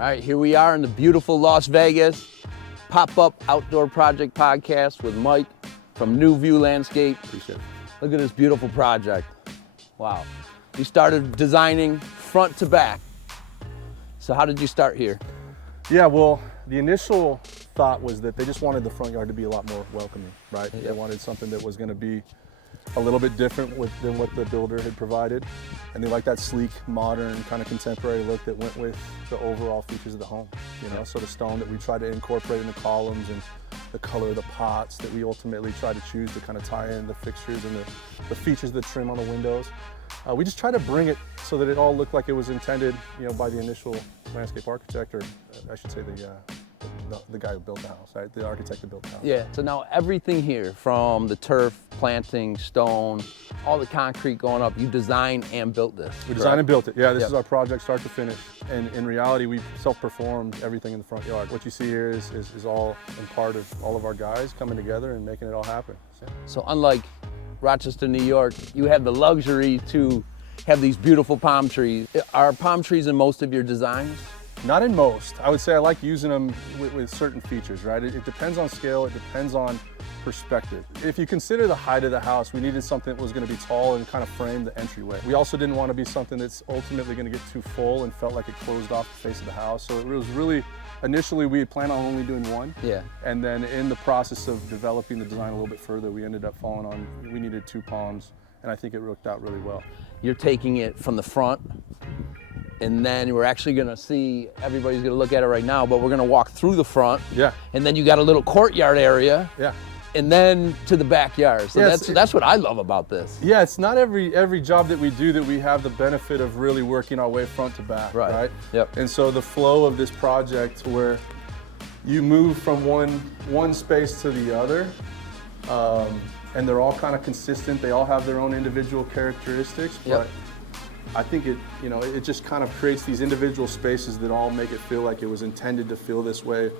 All right, here we are in the beautiful Las Vegas pop-up outdoor project podcast with Mike from New View Landscape. Appreciate it. Look at this beautiful project. Wow. You started designing front to back. So how did you start here? Yeah, well, the initial thought was that they just wanted the front yard to be a lot more welcoming, right? Yep. They wanted something that was going to be a little bit different than what the builder had provided. And they liked that sleek, modern, kind of contemporary look that went with the overall features of the home. You know, so the stone that we tried to incorporate in the columns and the color of the pots that we ultimately tried to choose to kind of tie in the fixtures and the features of the trim on the windows. We just tried to bring it so that it all looked like it was intended, you know, by the initial landscape architect, or I should say the guy who built the house, right? The architect that built the house. Yeah, so now everything here, from the turf, planting, stone, all the concrete going up, you designed and built this. We designed and built it. Yeah, this Yep. is our project start to finish. And in reality, we self-performed everything in the front yard. What you see here is all in part of all of our guys coming together and making it all happen. So unlike Rochester, New York, you have the luxury to have these beautiful palm trees. Are palm trees in most of your designs? Not in most. I would say I like using them with certain features, right? It depends on scale, it depends on perspective. If you consider the height of the house, we needed something that was going to be tall and kind of frame the entryway. We also didn't want to be something that's ultimately going to get too full and felt like it closed off the face of the house. So it was really, initially we had planned on only doing one. Yeah. And then in the process of developing the design a little bit further, we ended up falling on, we needed 2 palms, and I think it worked out really well. You're taking it from the front, and then we're actually gonna see, everybody's gonna look at it right now, but we're gonna walk through the front. Yeah. And then you got a little courtyard area. Yeah. And then to the backyard. So Yeah, that's what I love about this. Yeah, it's not every job that we do that we have the benefit of really working our way front to back, right? Yep. And so the flow of this project where you move from one space to the other, and they're all kind of consistent, they all have their own individual characteristics, Yep. but I think it just kind of creates these individual spaces that all make it feel like it was intended to feel this way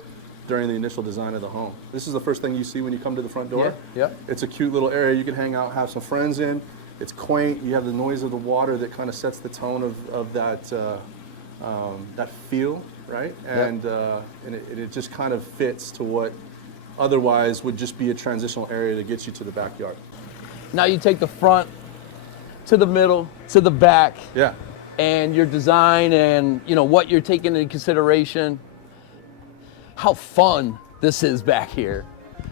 during the initial design of the home. This is the first thing you see when you come to the front door. Yeah. It's a cute little area you can hang out, have some friends in. It's quaint. You have the noise of the water that kind of sets the tone of that that feel, right? And it just kind of fits to what otherwise would just be a transitional area that gets you to the backyard. Now you take the front to the middle, to the back. Yeah. And your design and what you're taking into consideration, how fun this is back here.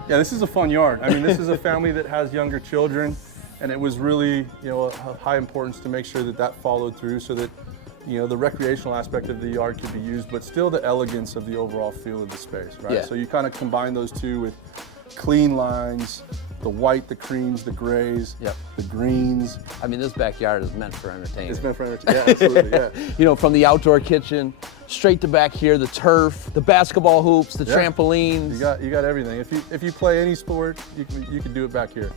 Yeah, this is a fun yard. I mean, this is a family that has younger children, and it was really, of high importance to make sure that followed through so that, the recreational aspect of the yard could be used, but still the elegance of the overall feel of the space, right? Yeah. So you kind of combine those two with clean lines, the white, the creams, the grays, Yep. the greens. I mean, this backyard is meant for entertainment. It's meant for entertainment. Yeah, absolutely. Yeah. From the outdoor kitchen straight to back here, the turf, the basketball hoops, the Yeah. trampolines. You got everything. If you play any sport, you can do it back here.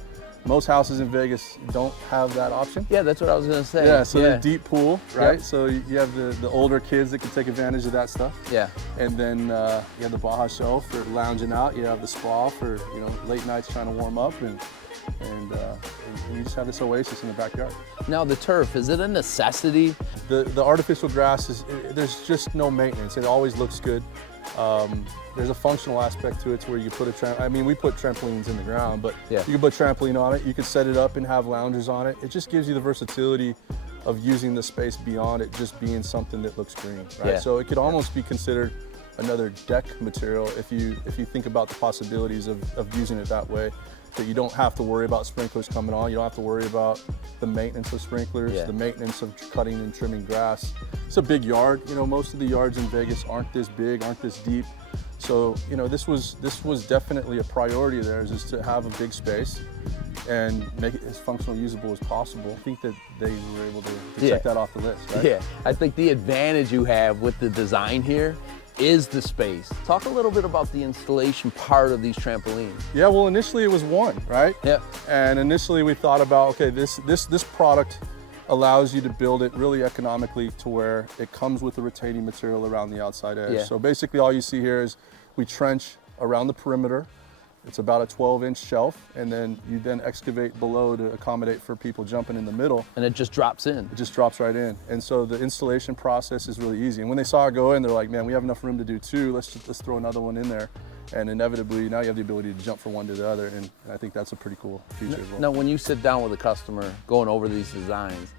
Most houses in Vegas don't have that option. Yeah, that's what I was gonna say. Yeah, so the deep pool, right? Yep. So you have the older kids that can take advantage of that stuff. Yeah. And then you have the Baja shelf for lounging out. You have the spa for late nights trying to warm up, and you just have this oasis in the backyard. Now the turf, is it a necessity? The artificial grass there's just no maintenance. It always looks good. There's a functional aspect to it to where you put we put trampolines in the ground, but Yeah. you can put trampoline on it. You can set it up and have loungers on it. It just gives you the versatility of using the space beyond it just being something that looks green, right? Yeah. So it could almost be considered another deck material if you think about the possibilities of using it that way. That you don't have to worry about sprinklers coming on. You don't have to worry about the maintenance of sprinklers, Yeah. the maintenance of cutting and trimming grass. It's a big yard. Most of the yards in Vegas aren't this big, aren't this deep. So, this was definitely a priority of theirs, is to have a big space and make it as functional, usable as possible. I think that they were able to check that off the list, right? Yeah, I think the advantage you have with the design here is the space. Talk a little bit about the installation part of these trampolines. Yeah, well, initially it was one, right? Yeah. And initially we thought about, okay, this product allows you to build it really economically to where it comes with a retaining material around the outside edge. Yeah. So basically all you see here is we trench around the perimeter. It's about a 12-inch shelf, and then you then excavate below to accommodate for people jumping in the middle. And it just drops in. It just drops right in. And so the installation process is really easy. And when they saw it go in, they're like, man, we have enough room to do two. Let's throw another one in there. And inevitably, now you have the ability to jump from one to the other. And I think that's a pretty cool feature as well. Now, when you sit down with a customer going over these designs,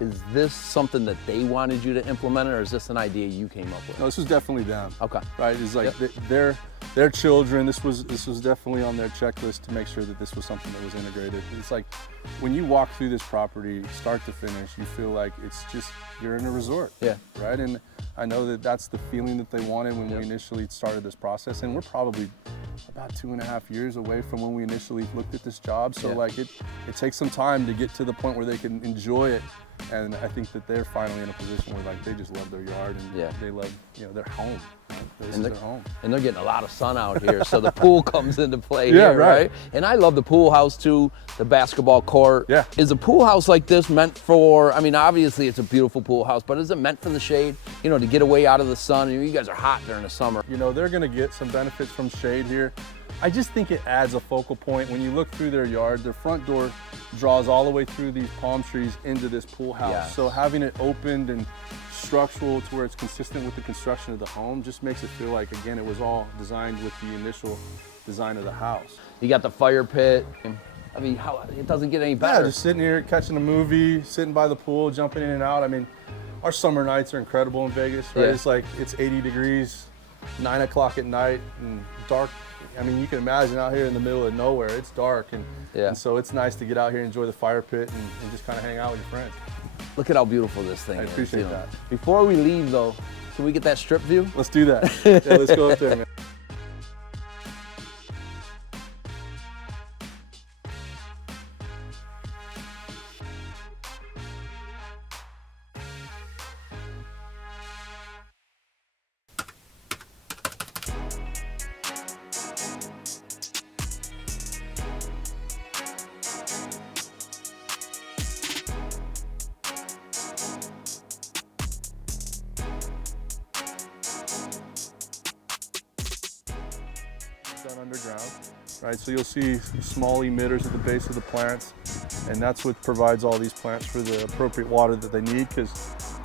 is this something that they wanted you to implement, or is this an idea you came up with? No, this was definitely them. Okay. Right? It's like their children. This was definitely on their checklist to make sure that this was something that was integrated. It's like when you walk through this property, start to finish, you feel like it's just you're in a resort. Yeah. Right. And I know that that's the feeling that they wanted when we initially started this process, and we're probably about 2.5 years away from when we initially looked at this job. So like it takes some time to get to the point where they can enjoy it. And I think that they're finally in a position where like they just love their yard and they love, their home. This is their home. And they're getting a lot of sun out here, so the pool comes into play here, right? And I love the pool house too, the basketball court. Yeah. Is a pool house like this meant for, I mean, obviously it's a beautiful pool house, but is it meant for the shade, to get away out of the sun? You guys are hot during the summer. They're gonna get some benefits from shade here. I just think it adds a focal point. When you look through their yard, their front door draws all the way through these palm trees into this pool house. Yes. So having it opened and structural to where it's consistent with the construction of the home just makes it feel like, again, it was all designed with the initial design of the house. You got the fire pit. I mean, it doesn't get any better. Yeah, just sitting here, catching a movie, sitting by the pool, jumping in and out. I mean, our summer nights are incredible in Vegas, right? Yeah. It's like, it's 80 degrees, 9 o'clock at night, and dark. I mean, you can imagine out here in the middle of nowhere, it's dark, and so it's nice to get out here and enjoy the fire pit and just kind of hang out with your friends. Look at how beautiful this thing is. I appreciate that. Before we leave though, can we get that strip view? Let's do that. Yeah, let's go up there, man. Done underground, right? So you'll see small emitters at the base of the plants, and that's what provides all these plants for the appropriate water that they need. Because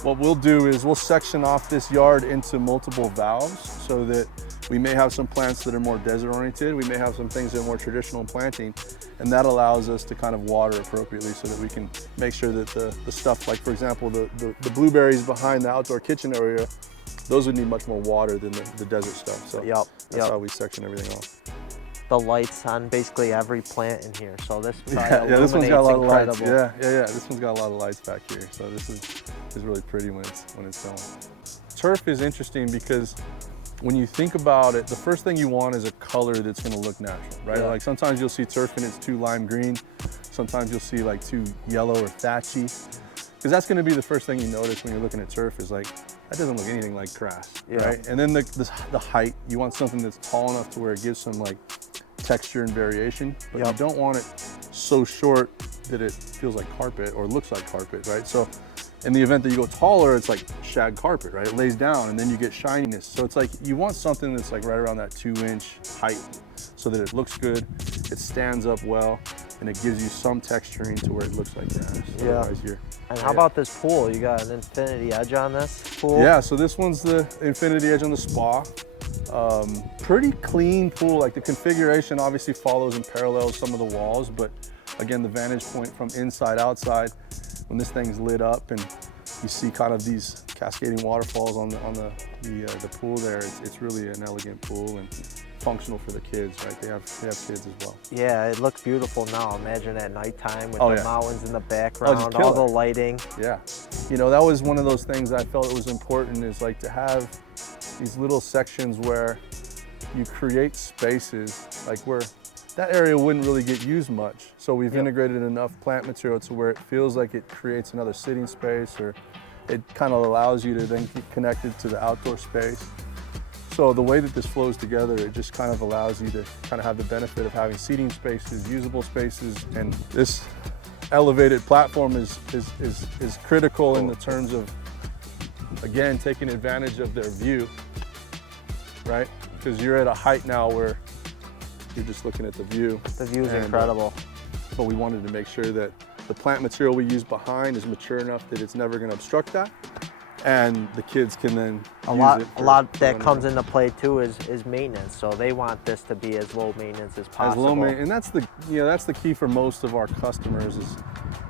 what we'll do is we'll section off this yard into multiple valves so that we may have some plants that are more desert oriented, we may have some things that are more traditional in planting, and that allows us to kind of water appropriately so that we can make sure that the stuff, like for example, the blueberries behind the outdoor kitchen area, those would need much more water than the desert stuff. So that's how we section everything off. The lights on basically every plant in here, so this probably Yeah, this one's got a lot of lights. incredible. Yeah. This one's got a lot of lights back here. So this is really pretty when it's going. Turf is interesting because when you think about it, the first thing you want is a color that's going to look natural, right? Yeah. Like sometimes you'll see turf and it's too lime green. Sometimes you'll see like too yellow or thatchy. Because that's going to be the first thing you notice when you're looking at turf is like, that doesn't look anything like grass, right? And then the height, you want something that's tall enough to where it gives some like texture and variation, but you don't want it so short that it feels like carpet or looks like carpet, right? So in the event that you go taller, it's like shag carpet, right? It lays down and then you get shininess. So it's like, you want something that's like right around that 2-inch height so that it looks good, it stands up well, and it gives you some texturing to where it looks like grass. Otherwise you're, And how about this pool? You got an infinity edge on this pool? Yeah, so this one's the infinity edge on the spa. Pretty clean pool. Like the configuration obviously follows and parallels some of the walls, but again, the vantage point from inside outside, when this thing's lit up and you see kind of these cascading waterfalls on the pool there, it's really an elegant pool and functional for the kids, right? They have kids as well. Yeah, it looks beautiful now. Imagine at nighttime with the mountains in the just background, killer. all the lighting. Yeah, that was one of those things I felt it was important, is like to have these little sections where you create spaces like where that area wouldn't really get used much. So we've integrated enough plant material to where it feels like it creates another sitting space, or it kind of allows you to then get connected to the outdoor space. So the way that this flows together, it just kind of allows you to kind of have the benefit of having seating spaces, usable spaces, and this elevated platform is critical in the terms of, again, taking advantage of their view, right? Because you're at a height now where you're just looking at the view. The view's And, incredible. But we wanted to make sure that the plant material we use behind is mature enough that it's never going to obstruct that, and the kids can then A use lot it for that when comes they're- into play too is maintenance. So they want this to be as low maintenance as as possible. low maintenance, and that's the key for most of our customers. Is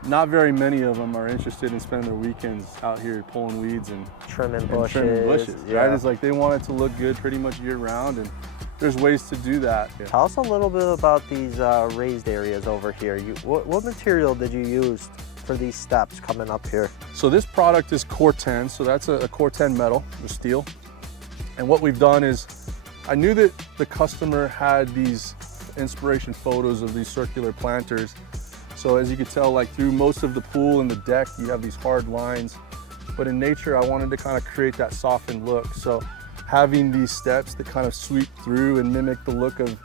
not very many of them are interested in spending their weekends out here pulling weeds and Trimming trimming bushes. yeah. Right? It's like they want it to look good pretty much year round, and there's ways to do that. Tell us a little bit about these raised areas over here. What material did you use for these steps coming up here? So this product is Core 10, so that's a Core 10 metal or steel. And what we've done is, I knew that the customer had these inspiration photos of these circular planters. So as you could tell, like through most of the pool and the deck, you have these hard lines. But in nature, I wanted to kind of create that softened look. So having these steps that kind of sweep through and mimic the look of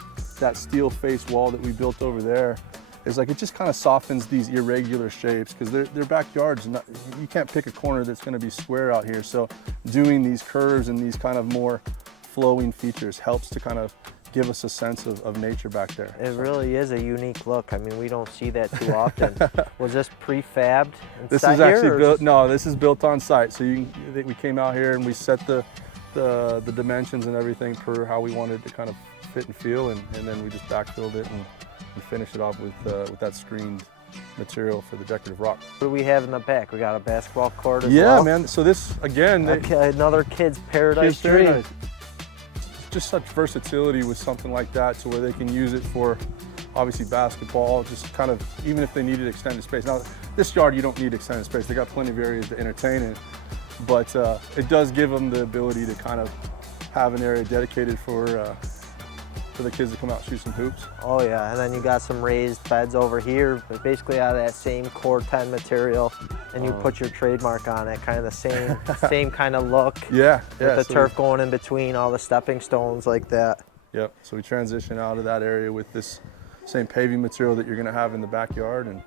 that steel face wall that we built over there, is like it just kind of softens these irregular shapes, because their backyards, you can't pick a corner that's going to be square out here. So doing these curves and these kind of more flowing features helps to kind of give us a sense of nature back there. It really is a unique look. I mean, we don't see that too often. Was this prefabbed? This is actually built. No, this is built on site. So we came out here and we set the dimensions and everything per how we wanted to kind of fit and feel, and then we just backfilled it and finish it off with that screened material for the decorative rock. What do we have in the back? We got a basketball court as Yeah, well. man. So this again, Another kid's paradise Kids' dream. Paradise. Just such versatility with something like that, to where they can use it for obviously basketball, just kind of, even if they needed extended space. Now, this yard, you don't need extended space. They got plenty of areas to entertain in, but it does give them the ability to kind of have an area dedicated for the kids to come out and shoot some hoops. Oh yeah, and then you got some raised beds over here, but basically out of that same Core 10 material, and you put your trademark on it, kind of the same kind of look. Yeah, With the turf going in between, all the stepping stones like that. Yep, so we transition out of that area with this same paving material that you're gonna have in the backyard and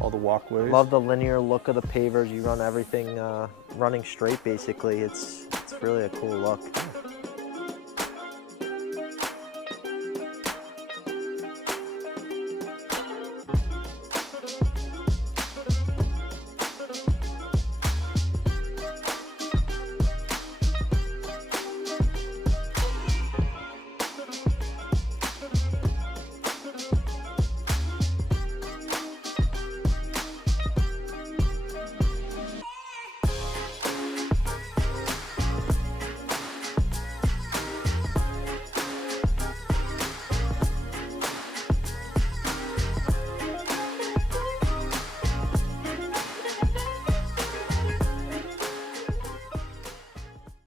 all the walkways. Love the linear look of the pavers. You run everything running straight basically. It's really a cool look.